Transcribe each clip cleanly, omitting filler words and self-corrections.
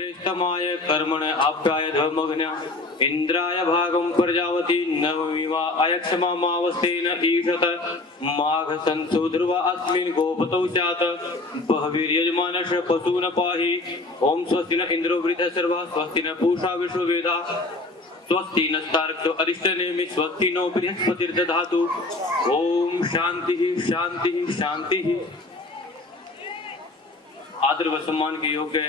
श्रेष्ठमाय कर्मण आप्याय धर्मघ्न इंद्राय भागम प्रजावती नवमिवा अयक्षमावस्तेन ईशत माघ संसु ध्रुव अस्मिन् गोपतौ स्यात् बहवीर्यजमानश पशून पाहि। ओम स्वस्ति न इंद्रो वृद्ध सर्वा स्वस्ति न पूषा विश्ववेदा स्वस्ति नस्तारक्षो अरिष्टनेमि स्वस्ति नो बृहस्पतिर्दधातु। ओम शांति शांति शांति। आदर व सम्मान के योग्य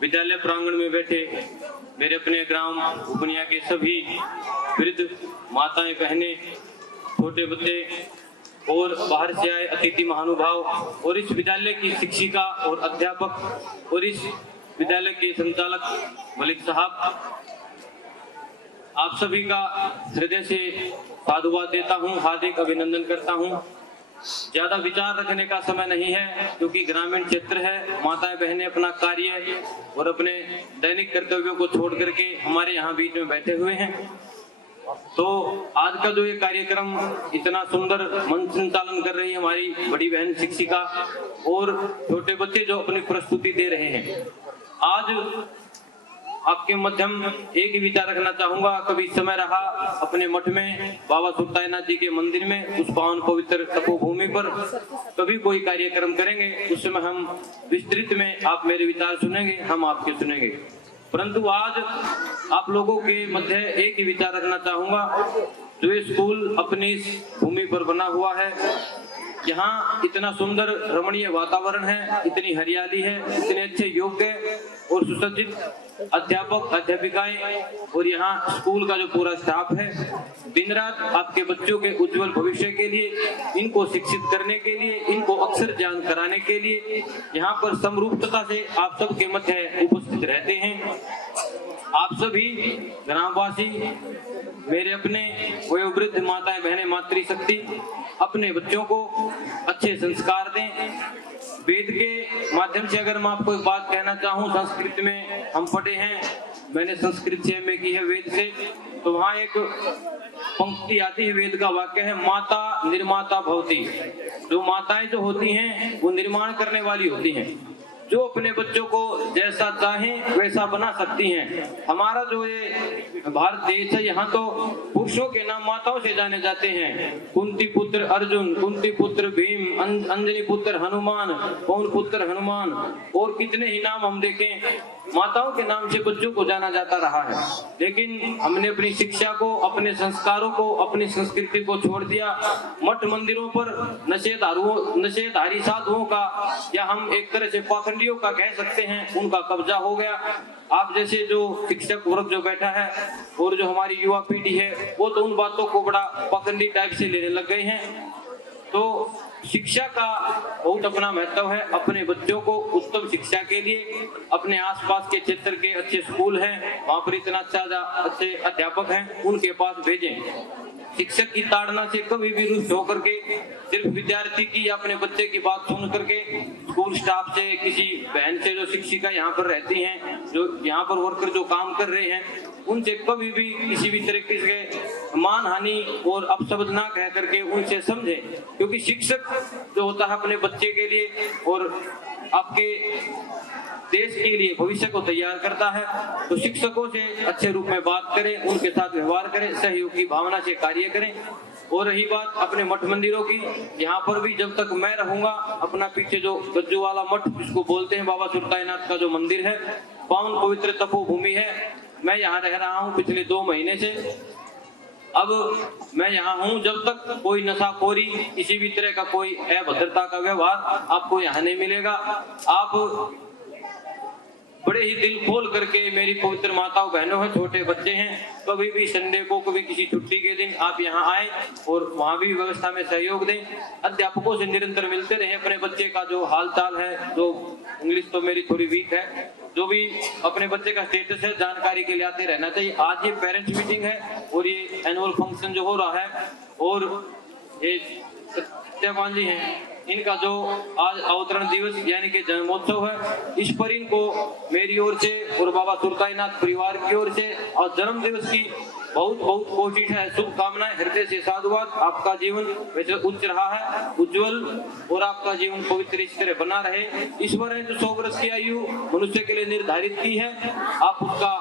विद्यालय प्रांगण में बैठे मेरे अपने ग्राम उपनिया के सभी वृद्ध माताएं बहनें छोटे बच्चे और बाहर से आए अतिथि महानुभाव और इस विद्यालय की शिक्षिका और अध्यापक और इस विद्यालय के संचालक मलिक साहब, आप सभी का हृदय से साधुवाद देता हूं, हार्दिक अभिनंदन करता हूं। ज्यादा विचार रखने का समय नहीं है क्योंकि ग्रामीण क्षेत्र है। माताएं बहनें अपना कार्य और अपने दैनिक कर्तव्यों को छोड़ करके हमारे यहाँ बीच में बैठे हुए हैं। तो आज का जो ये कार्यक्रम इतना सुंदर मंच संचालन कर रही है हमारी बड़ी बहन शिक्षिका और छोटे बच्चे जो अपनी प्रस्तुति दे रहे हैं, आज आपके मध्यम एक ही विचार रखना चाहूंगा। कभी समय रहा अपने मठ में बाबा सुरताईनाथ जी के मंदिर में उस पावन पवित्र तपोभूमि पर कभी कोई कार्यक्रम करेंगे, उस समय हम विस्तृत में आप मेरे विचार सुनेंगे, हम आपके सुनेंगे। परंतु आज आप लोगों के मध्य एक ही विचार रखना चाहूंगा। जो ये स्कूल अपनी इस भूमि पर बना हुआ है, यहाँ इतना सुंदर रमणीय वातावरण है, इतनी हरियाली है, इतने अच्छे योग्य और सुसज्जित अध्यापक अध्यापिकाएं और यहाँ स्कूल का जो पूरा स्टाफ है दिन रात आपके बच्चों के उज्जवल भविष्य के लिए, इनको शिक्षित करने के लिए, इनको अक्षर ज्ञान कराने के लिए यहाँ पर समरूपता से आप सबके मध्य उपस्थित रहते हैं। आप सभी ग्रामवासी, मेरे अपने वयोवृद्ध माताएं बहनें, मातृशक्ति अपने बच्चों को अच्छे संस्कार दें। वेद के माध्यम से अगर मैं आपको एक बात कहना चाहूँ, संस्कृत में हम पढ़े हैं, मैंने संस्कृत से एमए की है वेद से, तो वहाँ एक पंक्ति आती है, वेद का वाक्य है, माता निर्माता भवति। जो माताएं जो होती हैं वो निर्माण करने वाली होती हैं, जो अपने बच्चों को जैसा चाहें वैसा बना सकती हैं। हमारा जो ये भारत देश है, यहाँ तो पुरुषों के नाम माताओं से जाने जाते हैं। कुंती पुत्र अर्जुन, कुंती पुत्र भीम, अंजनी पुत्र हनुमान, पवन पुत्र हनुमान और कितने ही नाम हम देखें, माताओं के नाम से बच्चों को जाना जाता रहा है। लेकिन हमने अपनी शिक्षा को, अपने संस्कारों को, अपनी संस्कृति को छोड़ दिया। मठ मंदिरों पर नशेधारी साधुओं का, या हम एक तरह से पाखंडियों का कह सकते हैं, उनका कब्जा हो गया। आप जैसे जो शिक्षक वर्ग जो बैठा है और जो हमारी युवा पीढ़ी है, वो तो उन बातों को बड़ा पाखंडी टाइप से लेने लग गए हैं। तो शिक्षा का बहुत अपना महत्व है। अपने बच्चों को उत्तम शिक्षा के लिए अपने आसपास के क्षेत्र के अच्छे स्कूल हैं, वहाँ पर इतना अच्छे अध्यापक हैं, उनके पास भेजें। शिक्षक की ताड़ना से कभी भी रुष्ट होकर के सिर्फ विद्यार्थी की या अपने बच्चे की बात सुन करके, स्कूल स्टाफ से, किसी बहन से जो शिक्षिका यहाँ पर रहती हैं, जो यहाँ पर वर्कर जो काम कर रहे हैं, उनसे कभी भी किसी भी तरीके से मान हानि और अपशब्द ना कह करके उनसे समझे। क्योंकि शिक्षक जो होता है अपने बच्चे के लिए और आपके देश के लिए भविष्य को तैयार करता है। तो शिक्षकों से अच्छे रूप में बात करें, उनके साथ व्यवहार करें, सहयोग की भावना से कार्य करें। और रही बात अपने मठ मंदिरों की, यहाँ पर भी जब तक मैं रहूंगा, अपना पीछे जो गज्जू वाला मठ जिसको बोलते हैं, बाबा सुरताईनाथ का जो मंदिर है, पावन पवित्र तपोभूमि है, मैं यहाँ रह रहा हूँ पिछले 2 महीने से। अब मैं यहाँ हूँ, जब तक कोई नशाखोरी, किसी भी तरह का कोई अभद्रता का व्यवहार आपको यहाँ नहीं मिलेगा। आप बड़े ही दिल खोल करके, मेरी पवित्र माताओं बहनों हैं, छोटे बच्चे हैं, कभी भी संडे को, कभी किसी छुट्टी के दिन आप यहाँ आए और वहाँ भी व्यवस्था में सहयोग दें। अध्यापकों से निरंतर मिलते रहे, अपने बच्चे का जो हाल चाल है, जो इंग्लिश तो मेरी थोड़ी वीक है, जो भी अपने बच्चे का स्टेटस है, जानकारी के लिए आते रहना चाहिए। आज ये पेरेंट्स मीटिंग है और ये एनुअल फंक्शन जो हो रहा है, और ये सत्यवान जी हैं, इनका जो आज अवतरण दिवस यानी कि जन्मोत्सव है, इस पर इनको मेरी ओर से और बाबा सुरताईनाथ परिवार की ओर से और जन्म दिवस की बहुत बहुत कोशिश है, शुभकामनाएं, हृदय से साधुवाद। आपका जीवन वैसे उच्च रहा है, उज्जवल, और आपका जीवन पवित्र इस तरह बना रहे। ईश्वर ने जो 100 वर्ष की आयु मनुष्य के लिए निर्धारित की है, आप उसका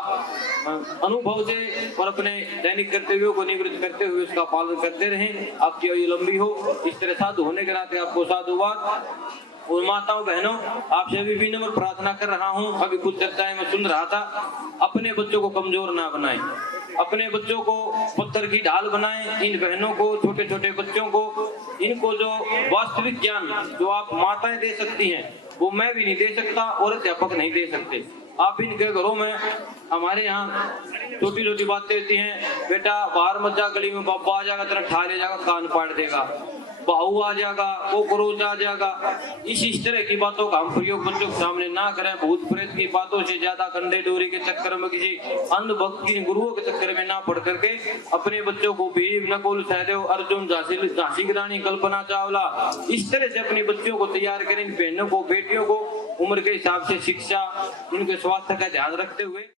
अनुभव से और अपने दैनिक कर्तव्यों को निवृत्त करते हुए उसका पालन करते रहें। आपकी आयु लंबी हो, इस तरह साधु होने के नाते आपको साधुवाद। और माताओं बहनों, आपसे भी विनम्र प्रार्थना कर रहा हूँ, अभी कुछ चर्चाएं मैं सुन रहा था, अपने बच्चों को कमजोर ना बनाएं, अपने बच्चों को पत्थर की ढाल बनाएं। इन बहनों को, छोटे छोटे बच्चों को, इनको जो वास्तविक ज्ञान जो आप माताएं दे सकती हैं वो मैं भी नहीं दे सकता और अध्यापक नहीं दे सकते। आप इनके घरों में, हमारे यहाँ छोटी छोटी बातें होती हैं, बेटा बाहर मत जा, गली में बाबा आ जाएगा, तेरा ठा ले जाएगा, कान पाट देगा, बहू आ जाएगा, वो क्रोध आ जाएगा। इस तरह की बातों का हम प्रयोग बच्चों के सामने ना करें। भूत प्रेत की बातों से ज्यादा कंधे डोरी के चक्कर में, किसी अंधभक्त की गुरुओं के चक्कर में ना पड़ करके अपने बच्चों को भीम, नकुल, सहदेव, अर्जुन, झांसी की रानी, कल्पना चावला, इस तरह से अपने बच्चों को तैयार करें। बहनों को, बेटियों को उम्र के हिसाब से शिक्षा, उनके स्वास्थ्य का ध्यान रखते हुए